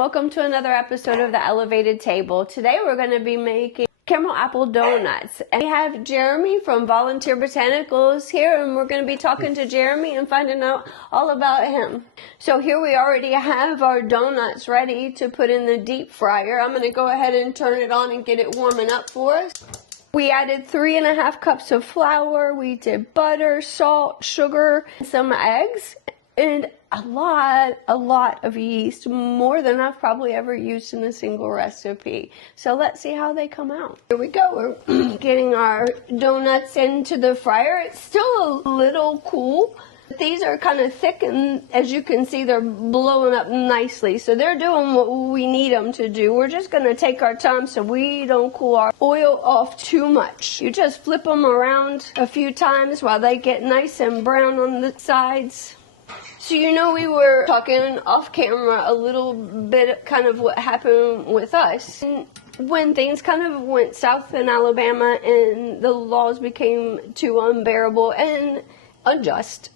Welcome to another episode of The Elevated Table. Today we're going to be making caramel apple donuts. And we have Jeremy from Volunteer Botanicals here, and we're going to be talking to Jeremy and finding out all about him. So here we already have our donuts ready to put in the deep fryer. I'm going to go ahead and turn it on and get it warming up for us. We added 3.5 cups of flour. We did butter, salt, sugar, some eggs, and a lot of yeast, more than I've probably ever used in a single recipe. So let's see how they come out. Here we go. We're getting our donuts into the fryer. It's still a little cool. These are kind of thick, and as you can see, they're blowing up nicely. So they're doing what we need them to do. We're just going to take our time so we don't cool our oil off too much. You just flip them around a few times while they get nice and brown on the sides. So we were talking off camera a little bit kind of what happened with us. And when things kind of went south in Alabama and the laws became too unbearable and unjust.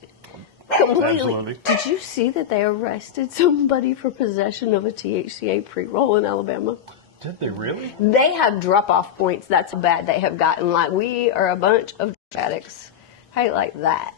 Completely. Absolutely. Did you see that they arrested somebody for possession of a THCA pre-roll in Alabama? Did they really? They have drop-off points. That's how bad they have gotten. Like, we are a bunch of addicts. How you like that?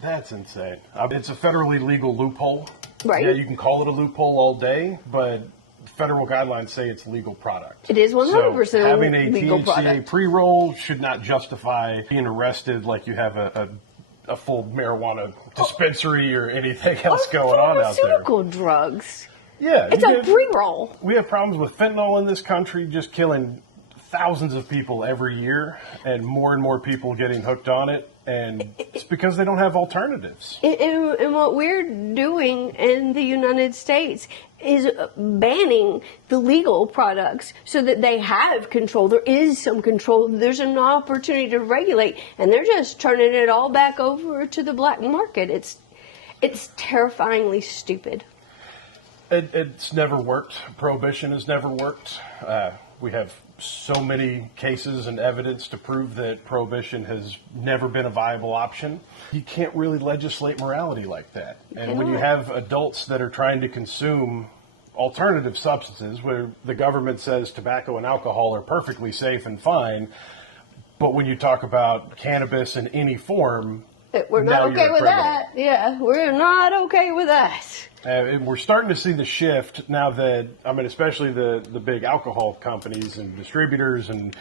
That's insane. It's a federally legal loophole. Right. Yeah, you can call it a loophole all day, but federal guidelines say it's a legal product. It is 100% so having a legal THCA product. pre-roll should not justify being arrested like you have a full marijuana dispensary or anything else going on out there. Pharmaceutical drugs. Yeah. It's a pre-roll. We have problems with fentanyl in this country, just killing thousands of people every year, and more people getting hooked on it. And it's because they don't have alternatives. And what we're doing in the United States is banning the legal products so that they have control. There is some control. There's an opportunity to regulate, and they're just turning it all back over to the black market. It's terrifyingly stupid. It's never worked. Prohibition has never worked. We have so many cases and evidence to prove that prohibition has never been a viable option. You can't really legislate morality like that. And when you have adults that are trying to consume alternative substances, where the government says tobacco and alcohol are perfectly safe and fine, but when you talk about cannabis in any form, we're not okay with that. Yeah, we're not okay with that. We're starting to see the shift now that, especially the big alcohol companies and distributors and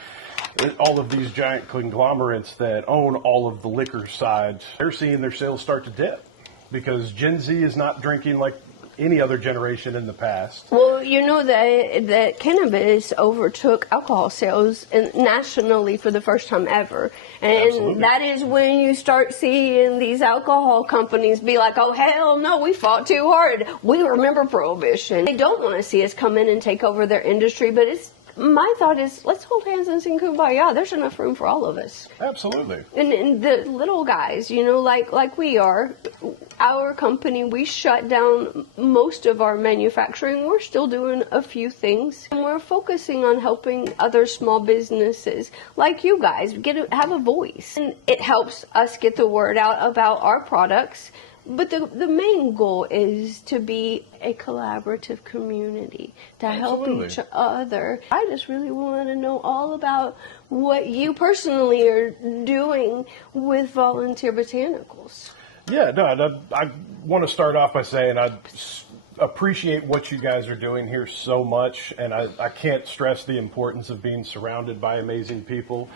all of these giant conglomerates that own all of the liquor side, they're seeing their sales start to dip because Gen Z is not drinking like any other generation in the past. Well, you know that cannabis overtook alcohol sales nationally for the first time ever. And Absolutely. That is when you start seeing these alcohol companies be like, oh, hell no, we fought too hard. We remember Prohibition. They don't want to see us come in and take over their industry, but my thought is, let's hold hands and sing Kumbaya. There's enough room for all of us. Absolutely. And the little guys, like we are, our company, we shut down most of our manufacturing. We're still doing a few things. And we're focusing on helping other small businesses like you guys have a voice. And it helps us get the word out about our products. But the main goal is to be a collaborative community, to help each other. I just really want to know all about what you personally are doing with Volunteer Botanicals. Yeah, no, I want to start off by saying I appreciate what you guys are doing here so much, and I can't stress the importance of being surrounded by amazing people.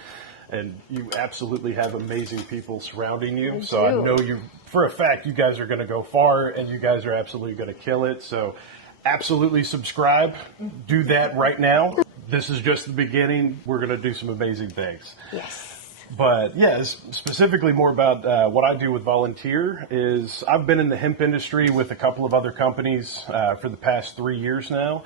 And you absolutely have amazing people surrounding you. So I know for a fact, you guys are going to go far, and you guys are absolutely going to kill it. So absolutely subscribe. Do that right now. This is just the beginning. We're going to do some amazing things. Yes. But yeah, specifically more about what I do with Volunteer is I've been in the hemp industry with a couple of other companies for the past 3 years now.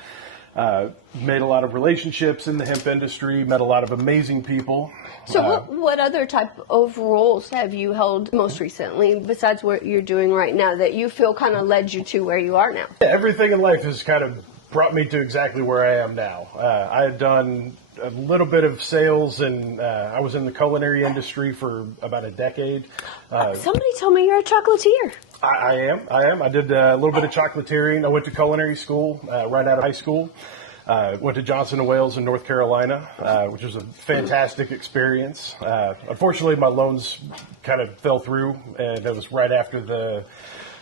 Made a lot of relationships in the hemp industry, met a lot of amazing people. So what other type of roles have you held most recently, besides what you're doing right now, that you feel kind of led you to where you are now? Everything in life has kind of brought me to exactly where I am now. I had done a little bit of sales, and I was in the culinary industry for about a decade. Somebody told me you're a chocolatier. I am. I did a little bit of chocolatiering. I went to culinary school right out of high school. Went to Johnson & Wales in North Carolina, which was a fantastic experience. Unfortunately, my loans kind of fell through, and it was right after the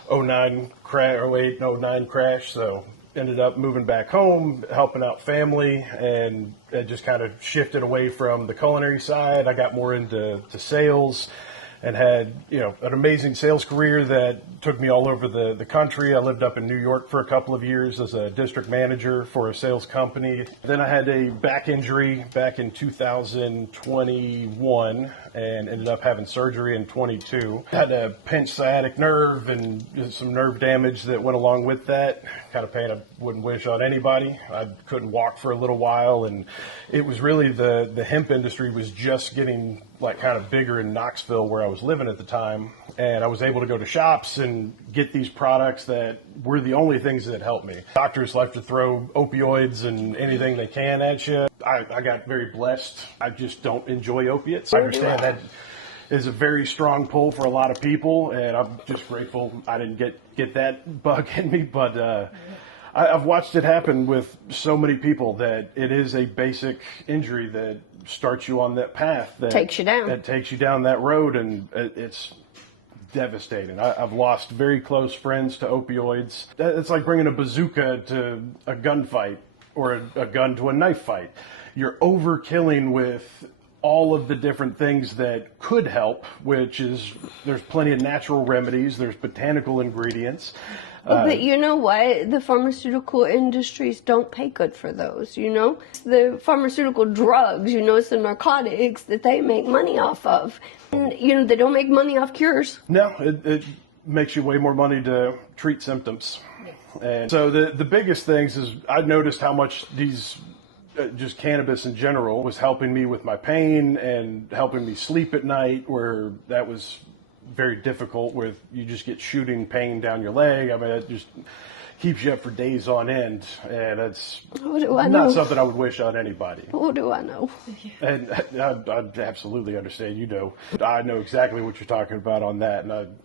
09 crash, so ended up moving back home, helping out family, and it just kind of shifted away from the culinary side. I got more into sales, and had, an amazing sales career that took me all over the country. I lived up in New York for a couple of years as a district manager for a sales company. Then I had a back injury back in 2021 and ended up having surgery in 22. Had a pinched sciatic nerve and some nerve damage that went along with that. Kind of pain I wouldn't wish on anybody. I couldn't walk for a little while, and it was really the hemp industry was just getting kind of bigger in Knoxville where I was living at the time, and I was able to go to shops and get these products that were the only things that helped me. Doctors like to throw opioids and anything they can at you. I got very blessed. I just don't enjoy opiates. I understand that is a very strong pull for a lot of people, and I'm just grateful I didn't get that bug in me, but I've watched it happen with so many people that it is a basic injury that starts you on that path that takes you down. That takes you down that road, and it's devastating. I've lost very close friends to opioids. It's like bringing a bazooka to a gunfight or a gun to a knife fight. You're overkilling with all of the different things that could help, which is there's plenty of natural remedies, there's botanical ingredients. But you know what? The pharmaceutical industries don't pay good for those, The pharmaceutical drugs, it's the narcotics that they make money off of. And, they don't make money off cures. No, it makes you way more money to treat symptoms. And so the biggest things is I noticed how much these just cannabis in general was helping me with my pain and helping me sleep at night, where that was very difficult with you just get shooting pain down your leg. I mean, it just keeps you up for days on end, and it's not something I would wish on anybody. What do I know? And I absolutely understand. I know exactly what you're talking about on that, and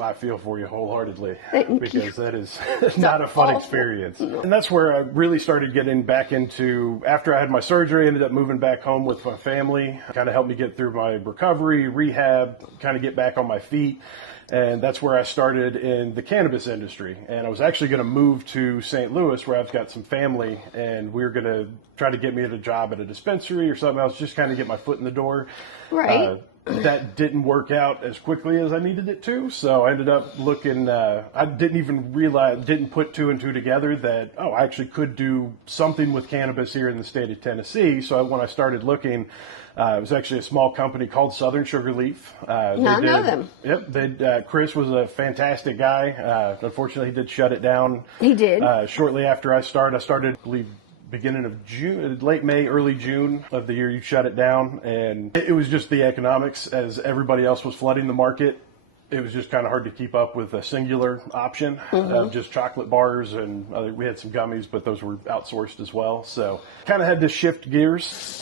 I feel for you wholeheartedly. Because that is not a fun experience. No. And that's where I really started getting back into, after I had my surgery, ended up moving back home with my family, kind of helped me get through my recovery, rehab, kind of get back on my feet. And that's where I started in the cannabis industry. And I was actually going to move to St. Louis, where I've got some family, and we were going to try to get me a job at a dispensary or something else, just kind of get my foot in the door. Right. That didn't work out as quickly as I needed it to, so I ended up looking, I didn't put two and two together that, I actually could do something with cannabis here in the state of Tennessee. So when I started looking, it was actually a small company called Southern Sugar Leaf. I know them. Yep. Chris was a fantastic guy. Unfortunately, he did shut it down. He did. Shortly after I started, I believe, beginning of June, late May, early June of the year you shut it down. And it was just the economics. As everybody else was flooding the market, it was just kind of hard to keep up with a singular option of just chocolate bars, and we had some gummies, but those were outsourced as well. So kind of had to shift gears,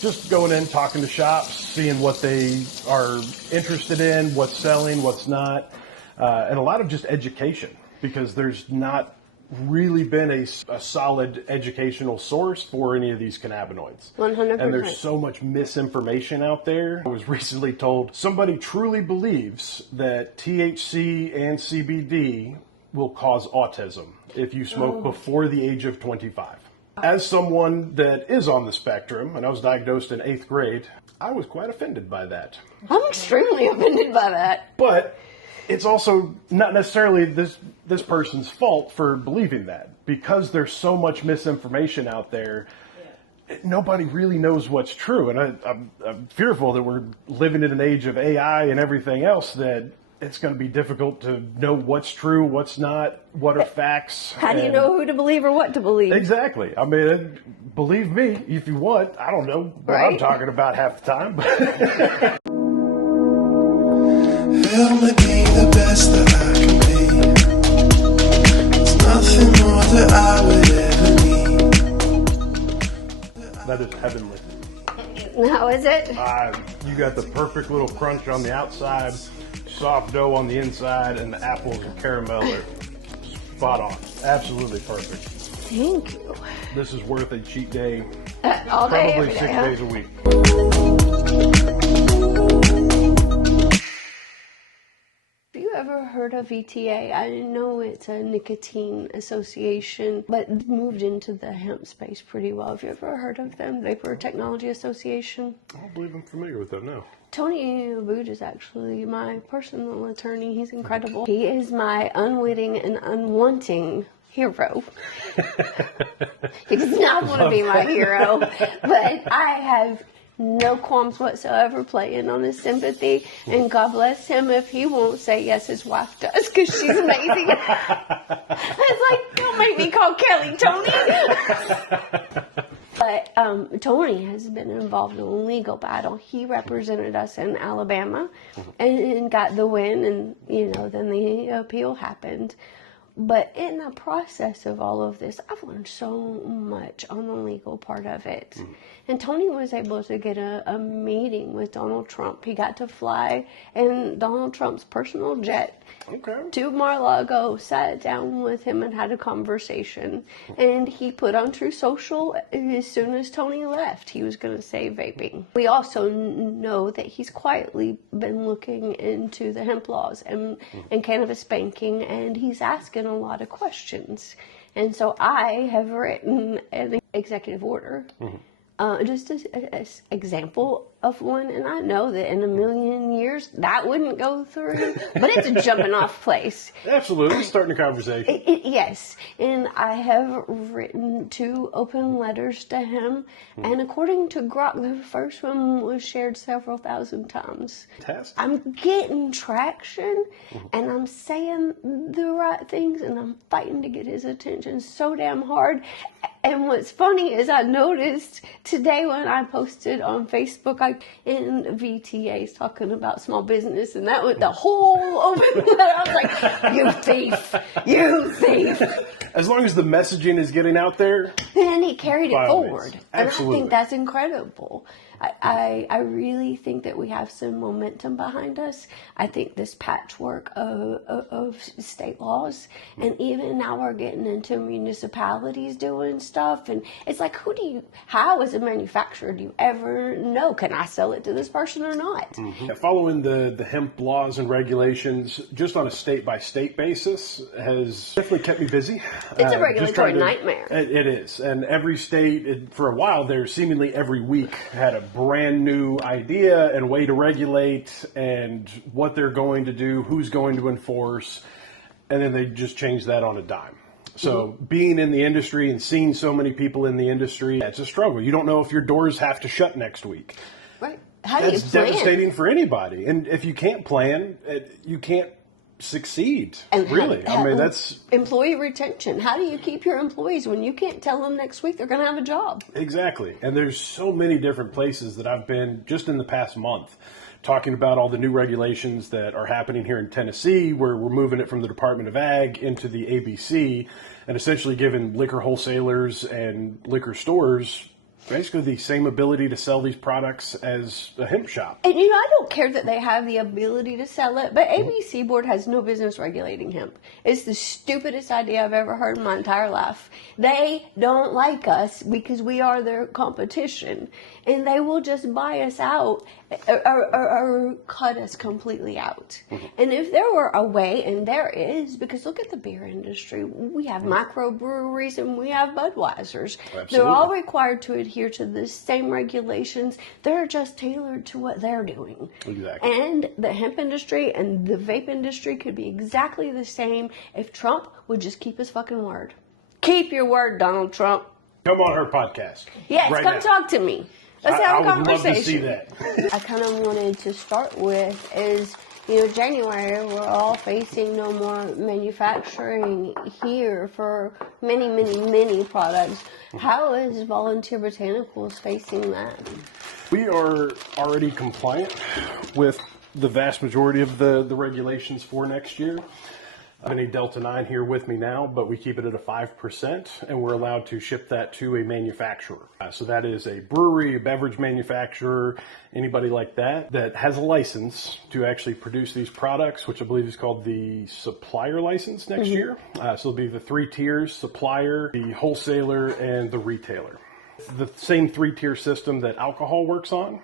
just going in, talking to shops, seeing what they are interested in, what's selling, what's not, and a lot of just education, because there's not really been a solid educational source for any of these cannabinoids. 100%. And there's so much misinformation out there. I was recently told somebody truly believes that THC and CBD will cause autism if you smoke before the age of 25. As someone that is on the spectrum, and I was diagnosed in 8th grade, I was quite offended by that. I'm extremely offended by that. But it's also not necessarily this person's fault for believing that, because there's so much misinformation out there. Nobody really knows what's true, and I'm fearful that we're living in an age of AI and everything else, that it's going to be difficult to know what's true, what's not, what are facts. How do you know who to believe or what to believe? Exactly. I mean, believe me if you want. I don't know what I'm talking about half the time. Help me be the best that I can be. There's nothing more that I would ever need. That is heavenly. How is it? You got the perfect little crunch on the outside, soft dough on the inside, and the apples and caramel are spot on. Absolutely perfect. Thank you. This is worth a cheat day. All day, Probably every 6 day, huh? days a week. Have you ever heard of ETA? I know it's a nicotine association, but moved into the hemp space pretty well. Have you ever heard of them? Vapor Technology Association? I don't believe I'm familiar with them now. Tony Abood is actually my personal attorney. He's incredible. He is my unwitting and unwanting hero. He does not want to be my hero, but I have no qualms whatsoever playing on his sympathy, and God bless him if he won't say yes, his wife does, because she's amazing. It's like, don't make me call Kelly Tony. But Tony has been involved in a legal battle. He represented us in Alabama and got the win, and then the appeal happened. But in the process of all of this, I've learned so much on the legal part of it. And Tony was able to get a meeting with Donald Trump. He got to fly in Donald Trump's personal jet to Mar-a-Lago, sat down with him and had a conversation. And he put on True Social as soon as Tony left, he was going to say vaping. We also know that he's quietly been looking into the hemp laws and cannabis banking, and he's asking a lot of questions. And so I have written an executive order, just as an example of one, and I know that in a million years that wouldn't go through, but it's a jumping off place. Absolutely, starting a conversation. Yes, and I have written 2 open letters to him, and according to Grok, the first one was shared several thousand times. Fantastic. I'm getting traction, and I'm saying the right things, and I'm fighting to get his attention so damn hard. And what's funny is I noticed today when I posted on Facebook, in VTA's talking about small business, and that was the whole open letter. I was like, you thief, you thief. As long as the messaging is getting out there. And he carried it forward. And I Absolutely. think that's incredible. I really think that we have some momentum behind us. I think this patchwork of state laws, and even now we're getting into municipalities doing stuff, and it's like, how as a manufacturer do you ever know, can I sell it to this person or not? Following the hemp laws and regulations, just on a state-by-state basis, has definitely kept me busy. It's a regulatory nightmare. It is. And every state, for a while there, seemingly every week, had a brand new idea and way to regulate and what they're going to do, who's going to enforce, and then they just change that on a dime. So being in the industry and seeing so many people in the industry, it's a struggle. You don't know if your doors have to shut next week. Right. How do you plan? That's devastating for anybody. And if you can't plan, you can't succeed. And really. I mean, that's employee retention. How do you keep your employees when you can't tell them next week they're going to have a job? Exactly. And there's so many different places that I've been just in the past month talking about all the new regulations that are happening here in Tennessee, where we're moving it from the Department of Ag into the ABC and essentially giving liquor wholesalers and liquor stores basically the same ability to sell these products as a hemp shop. And I don't care that they have the ability to sell it, but ABC Board has no business regulating hemp. It's the stupidest idea I've ever heard in my entire life. They don't like us because we are their competition, and they will just buy us out or cut us completely out. And if there were a way, and there is, because look at the beer industry, we have microbreweries and we have Budweisers. Absolutely. They're all required to adhere to the same regulations. They're just tailored to what they're doing. Exactly. And the hemp industry and the vape industry could be exactly the same if Trump would just keep his fucking word. Keep your word, Donald Trump. Come on her podcast. Yes, right come now. talk to me. Let's have a I would love conversation. to see that. I kind of wanted to start with is, January, we're all facing no more manufacturing here for many, many, many products. How is Volunteer Botanicals facing that? We are already compliant with the vast majority of the regulations for next year. I have any Delta 9 here with me now, but we keep it at a 5%, and we're allowed to ship that to a manufacturer. So that is a brewery, a beverage manufacturer, anybody like that has a license to actually produce these products, which I believe is called the supplier license next year. So it'll be the 3 tiers: supplier, the wholesaler, and the retailer. The same 3-tier system that alcohol works on.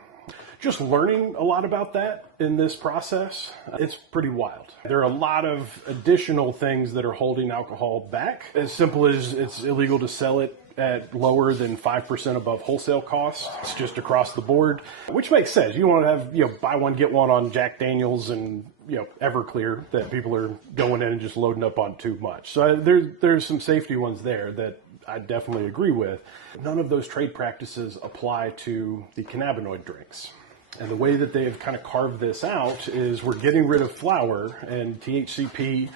Just learning a lot about that in this process, it's pretty wild. There are a lot of additional things that are holding alcohol back. As simple as it's illegal to sell it at lower than 5% above wholesale costs. It's just across the board, which makes sense. You want to have, buy one, get one on Jack Daniels and, Everclear, that people are going in and just loading up on too much. So there's some safety ones there that I definitely agree with. None of those trade practices apply to the cannabinoid drinks. And the way that they've kind of carved this out is we're getting rid of flour and THCP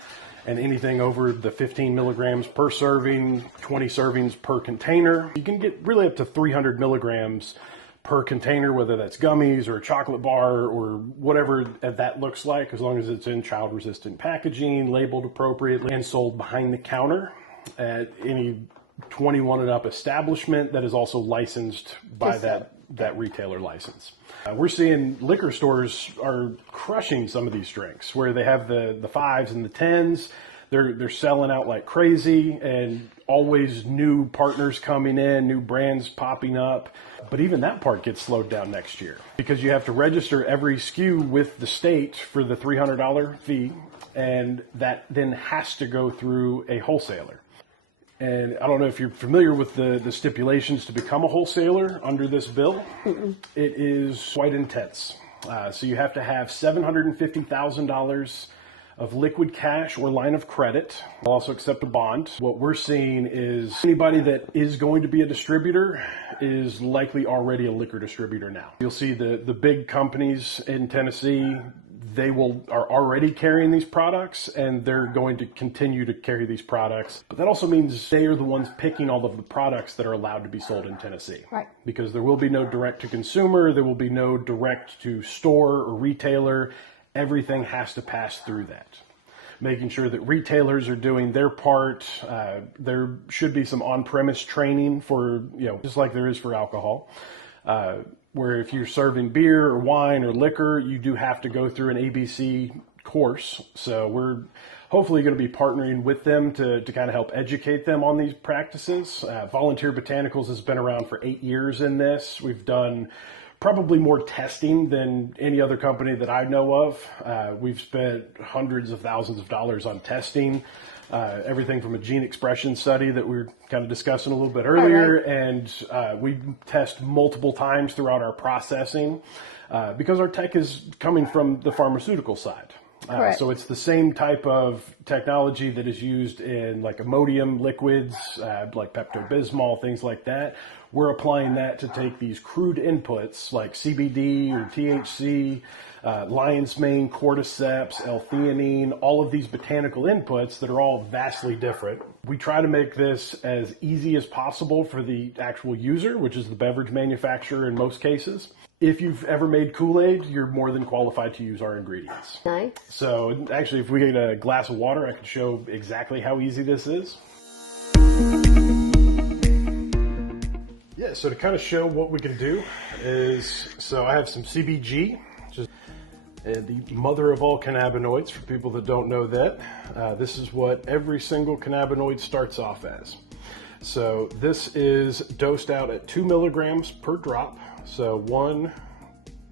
and anything over the 15 milligrams per serving, 20 servings per container. You can get really up to 300 milligrams per container, whether that's gummies or a chocolate bar or whatever that looks like, as long as it's in child-resistant packaging, labeled appropriately, and sold behind the counter at any 21 and up establishment that is also licensed by that retailer license. We're seeing liquor stores are crushing some of these drinks where they have the 5s and the 10s. They're selling out like crazy, and always new partners coming in, new brands popping up. But even that part gets slowed down next year because you have to register every SKU with the state for the $300 fee, and that then has to go through a wholesaler. And I don't know if you're familiar with the stipulations to become a wholesaler under this bill. It is quite intense. So you have to have $750,000 of liquid cash or line of credit. We'll also accept a bond. What we're seeing is anybody that is going to be a distributor is likely already a liquor distributor now. You'll see the big companies in Tennessee, they are already carrying these products, and they're going to continue to carry these products. But that also means they are the ones picking all of the products that are allowed to be sold in Tennessee. Right. Because there will be no direct to consumer, there will be no direct to store or retailer. Everything has to pass through that. Making sure that retailers are doing their part. There should be some on-premise training for, just like there is for alcohol. Where if you're serving beer or wine or liquor, you do have to go through an ABC course. So we're hopefully going to be partnering with them to kind of help educate them on these practices. Volunteer Botanicals has been around for 8 years in this. We've done probably more testing than any other company that I know of. We've spent hundreds of thousands of dollars on testing. Everything from a gene expression study that we were kind of discussing a little bit earlier, and we test multiple times throughout our processing because our tech is coming from the pharmaceutical side. So it's the same type of technology that is used in like Imodium liquids, like Pepto-Bismol, things like that. We're applying that to take these crude inputs like CBD or THC, lion's mane, cordyceps, L-theanine, all of these botanical inputs that are all vastly different. We try to make this as easy as possible for the actual user, which is the beverage manufacturer in most cases. If you've ever made Kool-Aid, you're more than qualified to use our ingredients. Nice. So actually, if we get a glass of water, I can show exactly how easy this is. Yeah, so to kind of show what we can do is, so I have some CBG, which is the mother of all cannabinoids for people that don't know that. This is what every single cannabinoid starts off as. So this is dosed out at 2 milligrams per drop. So 1,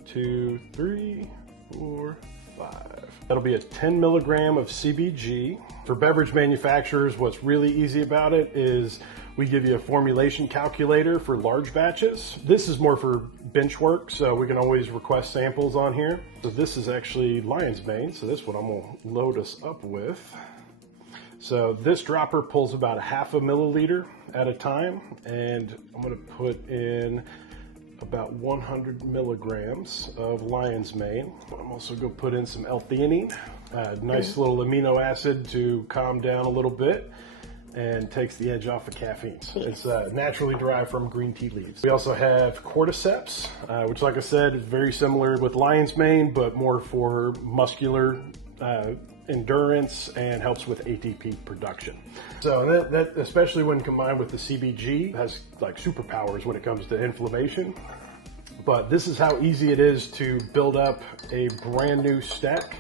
2, 3, 4, 5. That'll be a 10 milligram of CBG. For beverage manufacturers, what's really easy about it is we give you a formulation calculator for large batches. This is more for bench work, so we can always request samples on here. So this is actually lion's mane, so this is what I'm gonna load us up with. So this dropper pulls about 0.5 milliliter at a time, and I'm gonna put in about 100 milligrams of lion's mane. I'm also going to put in some L-theanine, nice little amino acid to calm down a little bit and takes the edge off of caffeine. It's naturally derived from green tea leaves. We also have cordyceps, which, like I said, is very similar with lion's mane, but more for muscular endurance, and helps with ATP production. So that especially when combined with the CBG, has like superpowers when it comes to inflammation. But this is how easy it is to build up a brand new stack.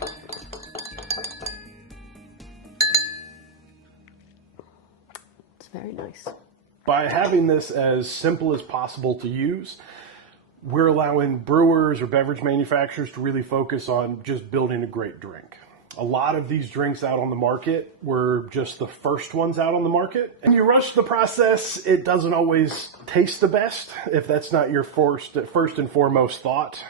It's very nice. By having this as simple as possible to use, we're allowing brewers or beverage manufacturers to really focus on just building a great drink. A lot of these drinks out on the market were just the first ones out on the market. And you rush the process, it doesn't always taste the best if that's not your first and foremost thought.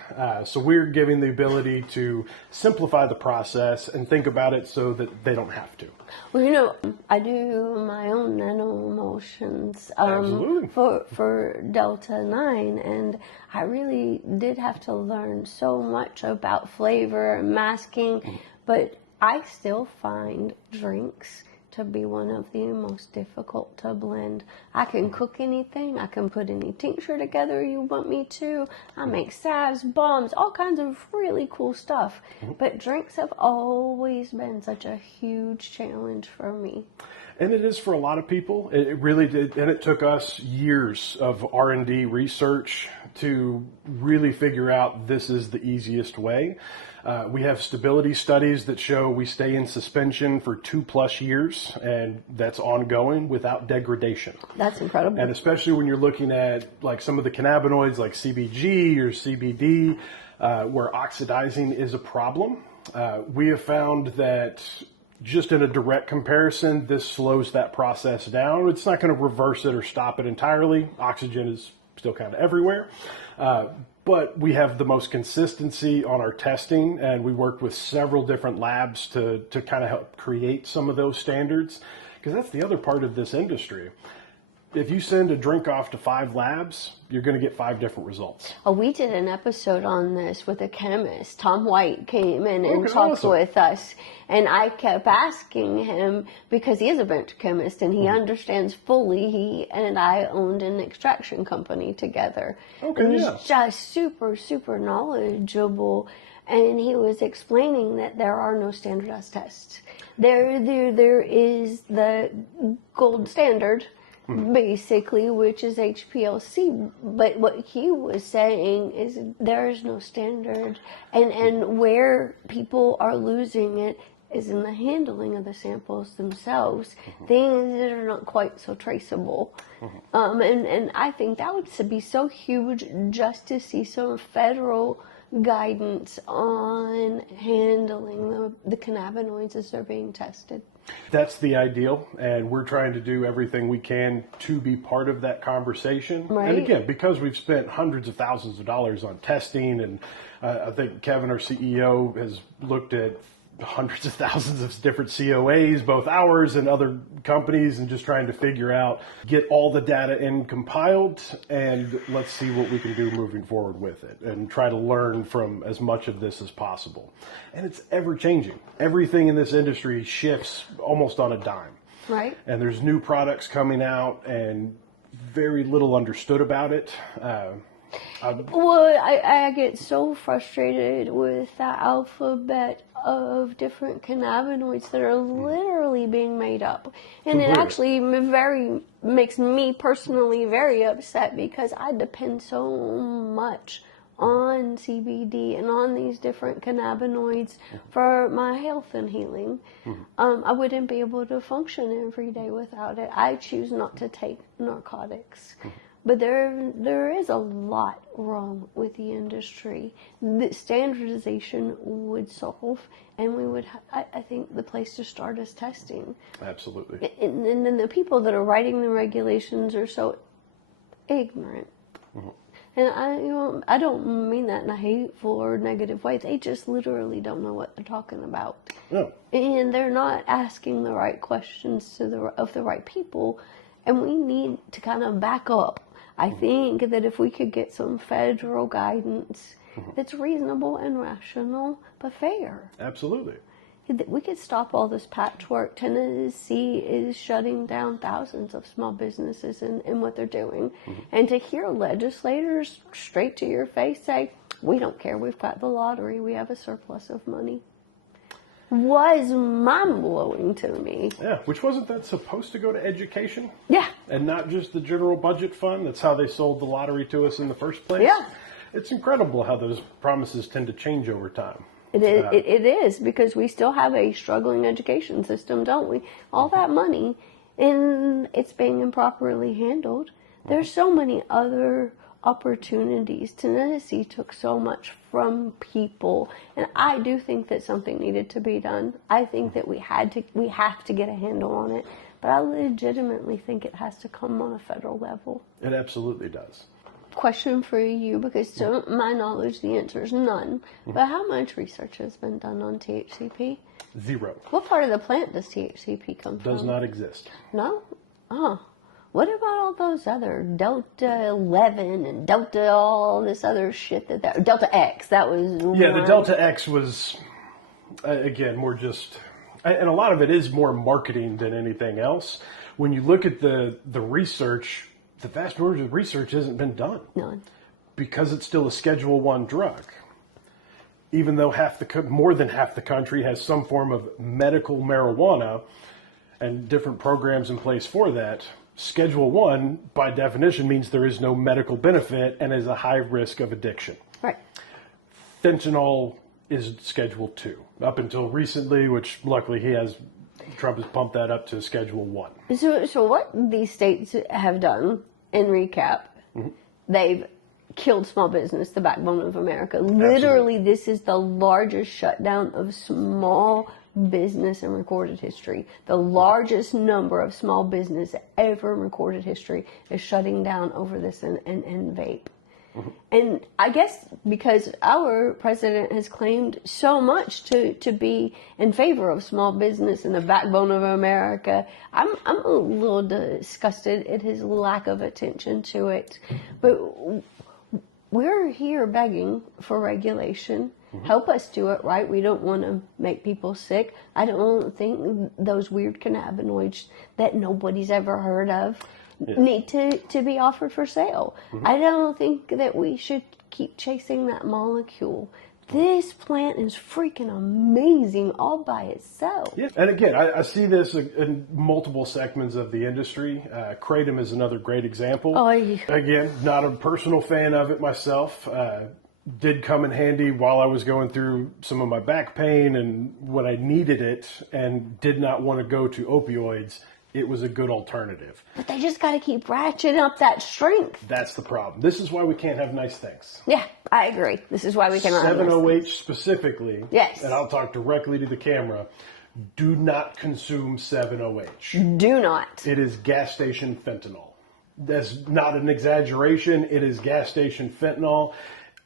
So we're giving the ability to simplify the process and think about it so that they don't have to. Well, you know, I do my own nano emulsions for Delta 9, and I really did have to learn so much about flavor and masking, but I still find drinks to be one of the most difficult to blend. I can cook anything. I can put any tincture together you want me to. I make salves, bombs, all kinds of really cool stuff. But drinks have always been such a huge challenge for me. And it is for a lot of people. It really did, and it took us years of R&D research to really figure out this is the easiest way. We have stability studies that show we stay in suspension for 2+ years, and that's ongoing without degradation. That's incredible. And especially when you're looking at like some of the cannabinoids like CBG or CBD, where oxidizing is a problem, we have found that just in a direct comparison, this slows that process down. It's not going to reverse it or stop it entirely. Oxygen is still kind of everywhere. But we have the most consistency on our testing, and we worked with several different labs to kind of help create some of those standards. Because that's the other part of this industry. If you send a drink off to 5 labs, you're going to get 5 different results. Oh, we did an episode on this with a chemist. Tom White came in and talked with us. And I kept asking him, because he is a bench chemist and he understands fully. He and I owned an extraction company together. And he's just super, super knowledgeable. And he was explaining that there are no standardized tests. There is the gold standard, basically, which is HPLC. But what he was saying is there is no standard. And where people are losing it is in the handling of the samples themselves, things that are not quite so traceable. And I think that would be so huge just to see some federal guidance on handling the cannabinoids as they're being tested. That's the ideal, and we're trying to do everything we can to be part of that conversation. Right. And again, because we've spent hundreds of thousands of dollars on testing, and I think Kevin, our CEO, has looked at hundreds of thousands of different COAs, both ours and other companies, and just trying to figure out, get all the data in compiled, and let's see what we can do moving forward with it, and try to learn from as much of this as possible. And it's ever changing. Everything in this industry shifts almost on a dime. Right. And there's new products coming out, and very little understood about it. Well, I get so frustrated with that alphabet of different cannabinoids that are literally being made up. And it actually makes me personally very upset, because I depend so much on CBD and on these different cannabinoids for my health and healing. I wouldn't be able to function every day without it. I choose not to take narcotics. But there is a lot wrong with the industry that standardization would solve, and we would, I think the place to start is testing. Absolutely. And then the people that are writing the regulations are so ignorant. And I don't mean that in a hateful or negative way. They just literally don't know what they're talking about. No. And they're not asking the right questions of the right people. And we need to kind of back up. I think that if we could get some federal guidance that's reasonable and rational, but fair. Absolutely. We could stop all this patchwork. Tennessee is shutting down thousands of small businesses in what they're doing. And to hear legislators straight to your face say, we don't care, we've got the lottery, we have a surplus of money. was mind-blowing to me. Yeah, which wasn't that supposed to go to education? Yeah. And not just the general budget fund? That's how they sold the lottery to us in the first place? Yeah. It's incredible how those promises tend to change over time. It is, because we still have a struggling education system, don't we? All that money, and it's being improperly handled. There's so many other opportunities. Tennessee took so much from people, and I do think that something needed to be done. I think that we have to get a handle on it, but I legitimately think it has to come on a federal level. It absolutely does. Question for you, because to my knowledge the answer is none, but how much research has been done on THCP? 0. What part of the plant does THCP come from? Does not exist. No? Oh. What about all those other Delta 11 and Delta, all this other shit Delta X, that was... Yeah, the Delta X was, again, more just... And a lot of it is more marketing than anything else. When you look at the research, the vast majority of the research hasn't been done. None. Because it's still a Schedule I drug. Even though more than half the country has some form of medical marijuana and different programs in place for that, Schedule I, by definition, means there is no medical benefit and is a high risk of addiction. Right. Fentanyl is Schedule II. Up until recently, which luckily Trump has pumped that up to Schedule I. So what these states have done, in recap, they've killed small business, the backbone of America. Literally, this is the largest shutdown of small business in recorded history. The largest number of small business ever in recorded history is shutting down over this and vape. And I guess because our president has claimed so much to be in favor of small business and the backbone of America, I'm a little disgusted at his lack of attention to it. But we're here begging for regulation. Help us do it right. We don't want to make people sick. I don't think those weird cannabinoids that nobody's ever heard of need to be offered for sale. I don't think that we should keep chasing that molecule. This plant is freaking amazing all by itself. Yeah. And again, I see this in multiple segments of the industry. Kratom is another great example. Oh, yeah. Again, not a personal fan of it myself. Did come in handy while I was going through some of my back pain and when I needed it and did not want to go to opioids. It was a good alternative. But they just got to keep ratcheting up that strength. That's the problem. This is why we can't have nice things. Yeah, I agree. This is why we cannot have nice 7-OH things. Specifically, yes, and I'll talk directly to the camera, do not consume 7-OH. Do not. It is gas station fentanyl. That's not an exaggeration. It is gas station fentanyl.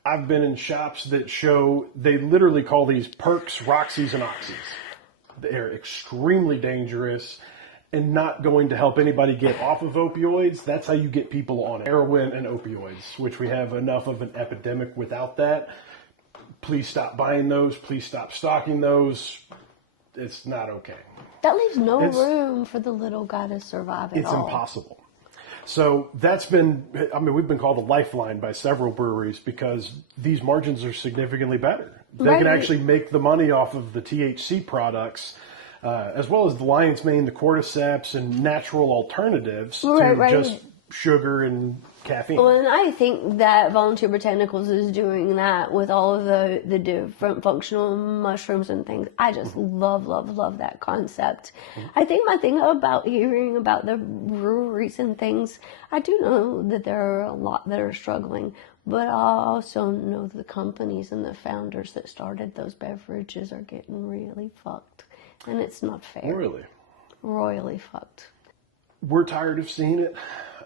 I've been in shops that show, they literally call these perks, Roxys, and Oxys. They're extremely dangerous and not going to help anybody get off of opioids. That's how you get people on heroin and opioids, which we have enough of an epidemic without that. Please stop buying those. Please stop stocking those. It's not okay. That leaves no room for the little guy to survive at all. It's impossible. So that's been, we've been called a lifeline by several breweries because these margins are significantly better. They can actually make the money off of the THC products, as well as the lion's mane, the cordyceps, and natural alternatives to just sugar and caffeine. Well, and I think that Volunteer Botanicals is doing that with all of the different functional mushrooms and things. I just love that concept. I think my thing about hearing about the breweries and things, I do know that there are a lot that are struggling, but I also know the companies and the founders that started those beverages are getting really fucked. And it's not fair. Really? Royally fucked. We're tired of seeing it.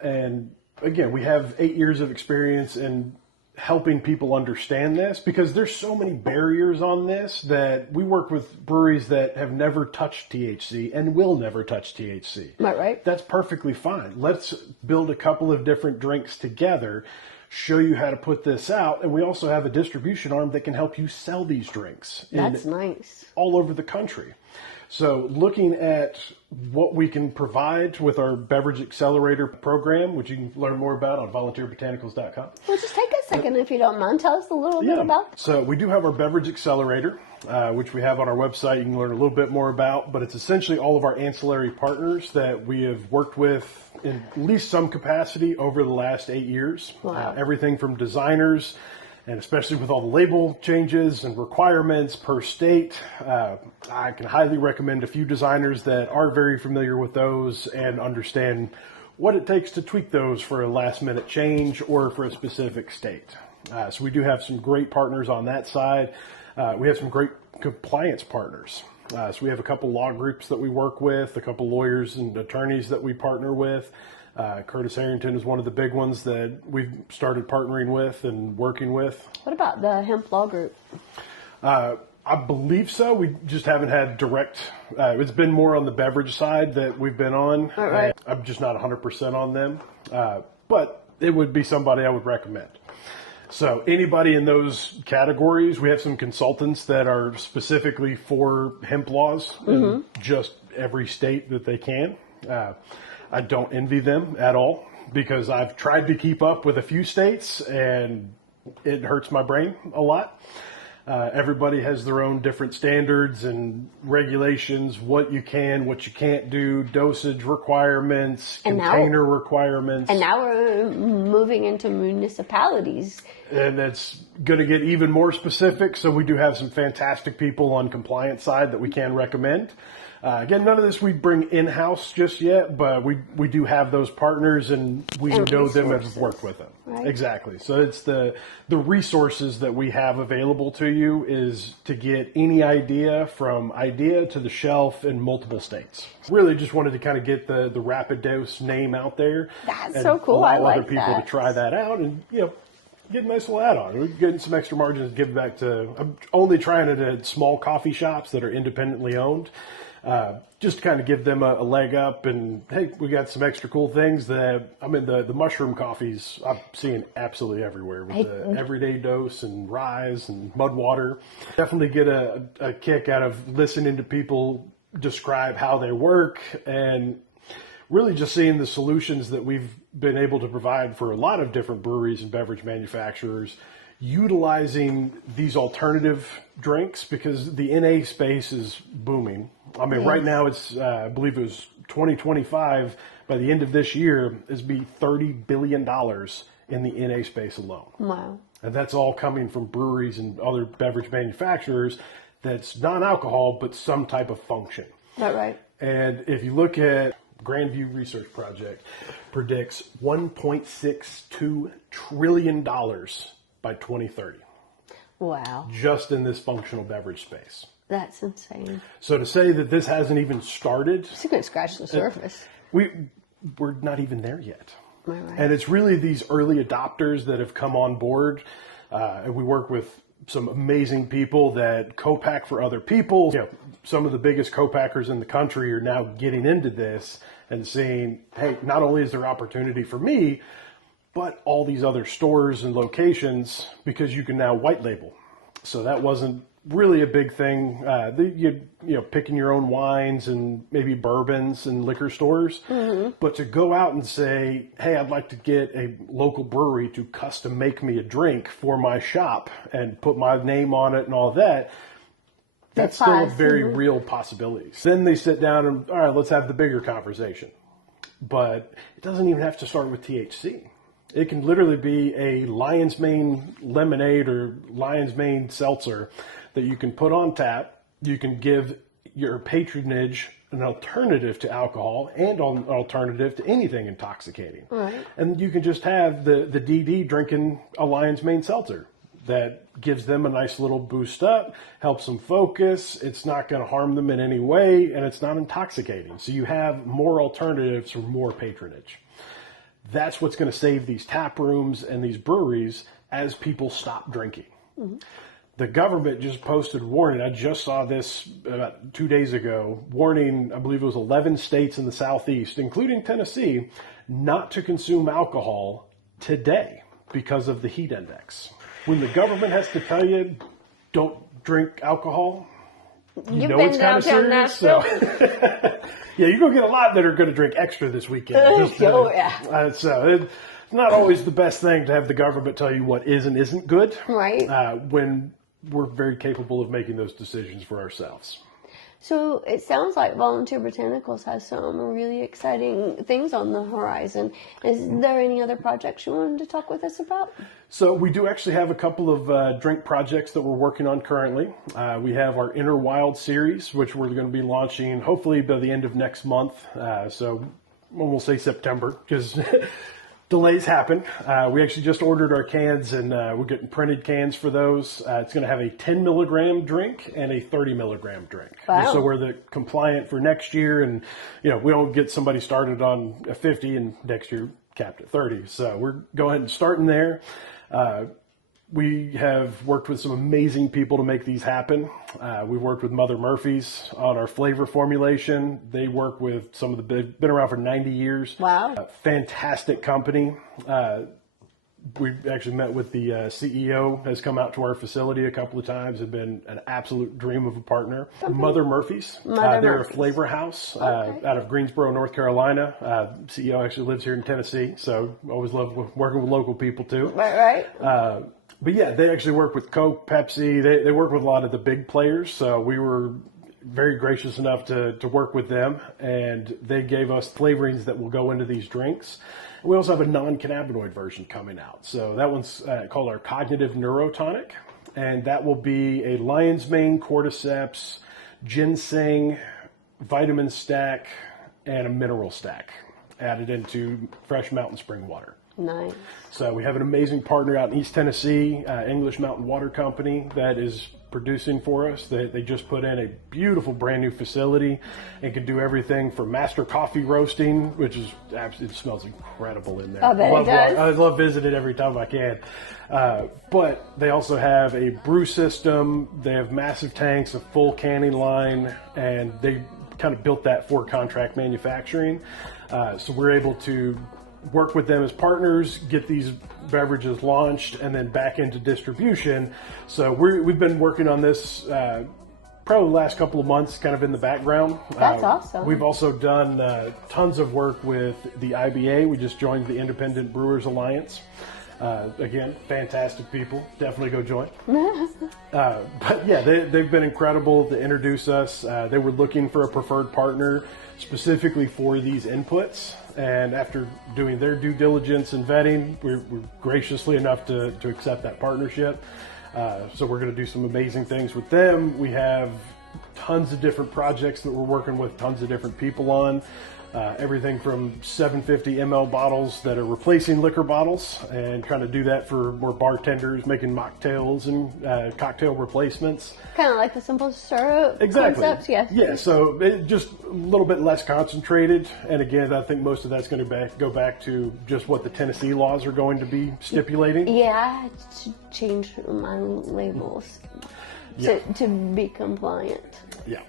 And again, we have 8 years of experience in helping people understand this because there's so many barriers on this that we work with breweries that have never touched THC and will never touch THC. Right. That's perfectly fine. Let's build a couple of different drinks together, show you how to put this out, and we also have a distribution arm that can help you sell these drinks. That's nice. All over the country. So looking at what we can provide with our Beverage Accelerator program, which you can learn more about on VolunteerBotanicals.com. Well, just take a second if you don't mind. Tell us a little bit about. So we do have our Beverage Accelerator, which we have on our website. You can learn a little bit more about, but it's essentially all of our ancillary partners that we have worked with in at least some capacity over the last 8 years. Wow. Everything from designers, and especially with all the label changes and requirements per state, I can highly recommend a few designers that are very familiar with those and understand what it takes to tweak those for a last minute change or for a specific state. So we do have some great partners on that side. We have some great compliance partners. So we have a couple law groups that we work with, a couple lawyers and attorneys that we partner with. Curtis Harrington is one of the big ones that we've started partnering with and working with. What about the hemp law group? I believe so. We just haven't had direct. It's been more on the beverage side that we've been on. Right. I'm just not 100% on them, but it would be somebody I would recommend. So anybody in those categories, we have some consultants that are specifically for hemp laws in just every state that they can. I don't envy them at all because I've tried to keep up with a few states and it hurts my brain a lot. Everybody has their own different standards and regulations, what you can, what you can't do, dosage requirements, container requirements. And now we're moving into municipalities. And it's going to get even more specific. So we do have some fantastic people on compliance side that we can recommend. Again, none of this we bring in-house just yet, but we do have those partners and we know them and have worked with them. Right. Exactly. So it's the resources that we have available to you is to get any idea from idea to the shelf in multiple states. Really just wanted to kind of get the Rapid Dose name out there. That's so cool. I like other people that. to try that out and, get a nice little add-on. We're getting some extra margins to give back to, I'm only trying it at small coffee shops that are independently owned. Just to kind of give them a leg up and, hey, we got some extra cool things that, the mushroom coffees I'm seeing absolutely everywhere with the Everyday Dose and Rise and Mud Water. Definitely get a kick out of listening to people describe how they work and really just seeing the solutions that we've been able to provide for a lot of different breweries and beverage manufacturers, utilizing these alternative drinks because the NA space is booming. Right now it's, I believe it was 2025, by the end of this year, is be $30 billion in the NA space alone. Wow. And that's all coming from breweries and other beverage manufacturers that's non-alcohol, but some type of function. Right. And if you look at Grandview Research Project predicts $1.62 trillion by 2030. Wow. Just in this functional beverage space. That's insane. So to say that this hasn't even started, It's going to scratch the surface. we're not even there yet. Right. And it's really these early adopters that have come on board. And we work with some amazing people that co-pack for other people. Some of the biggest co-packers in the country are now getting into this and saying, hey, not only is there opportunity for me, but all these other stores and locations because you can now white label. So that wasn't really a big thing. Picking your own wines and maybe bourbons and liquor stores. Mm-hmm. But to go out and say, hey, I'd like to get a local brewery to custom make me a drink for my shop and put my name on it and all that, that's still a very real possibility. Then they sit down and, all right, let's have the bigger conversation. But it doesn't even have to start with THC. It can literally be a Lion's Mane lemonade or Lion's Mane seltzer that you can put on tap. You can give your patronage an alternative to alcohol and an alternative to anything intoxicating. Right. And you can just have the DD drinking a Lion's Mane seltzer that gives them a nice little boost up, helps them focus. It's not going to harm them in any way, and it's not intoxicating. So you have more alternatives for more patronage. That's what's going to save these tap rooms and these breweries as people stop drinking. Mm-hmm. The government just posted a warning. I just saw this about 2 days ago. Warning, I believe it was 11 states in the Southeast, including Tennessee, not to consume alcohol today because of the heat index. When the government has to tell you, don't drink alcohol, You've know been it's kind of downtown serious. Nashville. So. Yeah, you're going to get a lot that are going to drink extra this weekend. Oh, yeah. So it's not always the best thing to have the government tell you what is and isn't good. Right. When we're very capable of making those decisions for ourselves. So it sounds like Volunteer Botanicals has some really exciting things on the horizon. Is there any other projects you wanted to talk with us about? So we do actually have a couple of drink projects that we're working on currently. We have our Inner Wild series, which we're going to be launching hopefully by the end of next month. So we'll say September because delays happen. We actually just ordered our cans and we're getting printed cans for those. It's going to have a 10 milligram drink and a 30 milligram drink. Wow. So we're compliant for next year, and we don't get somebody started on a 50 and next year capped at 30. So we're going and starting there. We have worked with some amazing people to make these happen. We've worked with Mother Murphy's on our flavor formulation. They work with some of the been around for 90 years. Wow. Fantastic company. We've actually met with the CEO, has come out to our facility a couple of times, have been an absolute dream of a partner. Mother Murphy's. They're a flavor house out of Greensboro, North Carolina. CEO actually lives here in Tennessee, so always love working with local people too. Right. But yeah, they actually work with Coke, Pepsi. They work with a lot of the big players. So we were very gracious enough to work with them, and they gave us flavorings that will go into these drinks. We also have a non-cannabinoid version coming out. So that one's called our Cognitive Neurotonic, and that will be a lion's mane, cordyceps, ginseng, vitamin stack, and a mineral stack added into fresh mountain spring water. Nice. So we have an amazing partner out in East Tennessee, English Mountain Water Company, that is producing for us. They just put in a beautiful brand new facility and can do everything from master coffee roasting, which is absolutely, it smells incredible in there. I bet it does. I love visiting every time I can. But they also have a brew system. They have massive tanks, a full canning line, and they kind of built that for contract manufacturing. So we're able to work with them as partners, get these beverages launched, and then back into distribution. So we've been working on this probably the last couple of months, kind of in the background. That's awesome. We've also done tons of work with the IBA. We just joined the Independent Brewers Alliance. Again, fantastic people. Definitely go join. But yeah, they've been incredible to introduce us. They were looking for a preferred partner specifically for these inputs. And after doing their due diligence and vetting, we're graciously enough to accept that partnership. So we're going to do some amazing things with them. We have tons of different projects that we're working with tons of different people on. Everything from 750 ml bottles that are replacing liquor bottles and trying to do that for more bartenders, making mocktails and cocktail replacements. Kind of like the simple syrup concepts, yes. Yeah, so just a little bit less concentrated. And again, I think most of that's going to go back to just what the Tennessee laws are going to be stipulating. Yeah, I had to change my labels to be compliant. Yeah.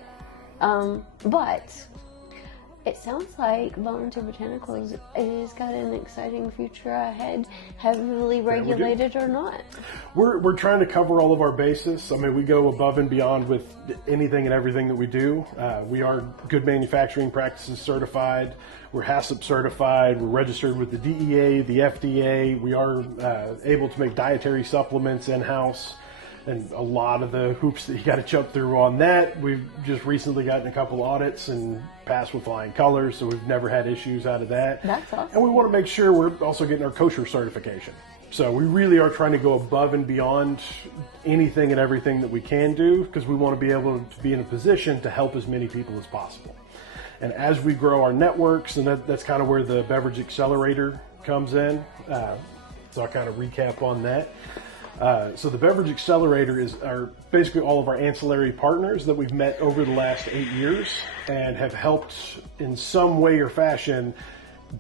But it sounds like Volunteer Botanicals has got an exciting future ahead, heavily regulated or not. We're trying to cover all of our bases. I mean, we go above and beyond with anything and everything that we do. We are Good Manufacturing Practices certified. We're HACCP certified. We're registered with the DEA, the FDA. We are able to make dietary supplements in-house. And a lot of the hoops that you got to jump through on that. We've just recently gotten a couple audits and passed with flying colors, so we've never had issues out of that. That's awesome. And we want to make sure we're also getting our kosher certification. So we really are trying to go above and beyond anything and everything that we can do, because we want to be able to be in a position to help as many people as possible. And as we grow our networks, and that's kind of where the Beverage Accelerator comes in. So I'll kind of recap on that. So the Beverage Accelerator are basically all of our ancillary partners that we've met over the last 8 years and have helped in some way or fashion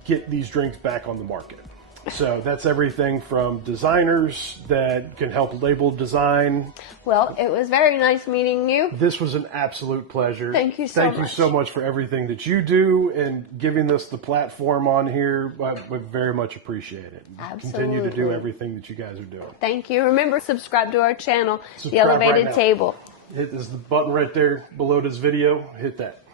get these drinks back on the market. So that's everything from designers that can help label design. Well, it was very nice meeting you. This was an absolute pleasure. Thank you so much. Thank you so much for everything that you do and giving us the platform on here. We very much appreciate it. Absolutely. Continue to do everything that you guys are doing. Thank you. Remember, subscribe to our channel, The Subscribe right Elevated now. Table. Hit this button right there below this video. Hit that.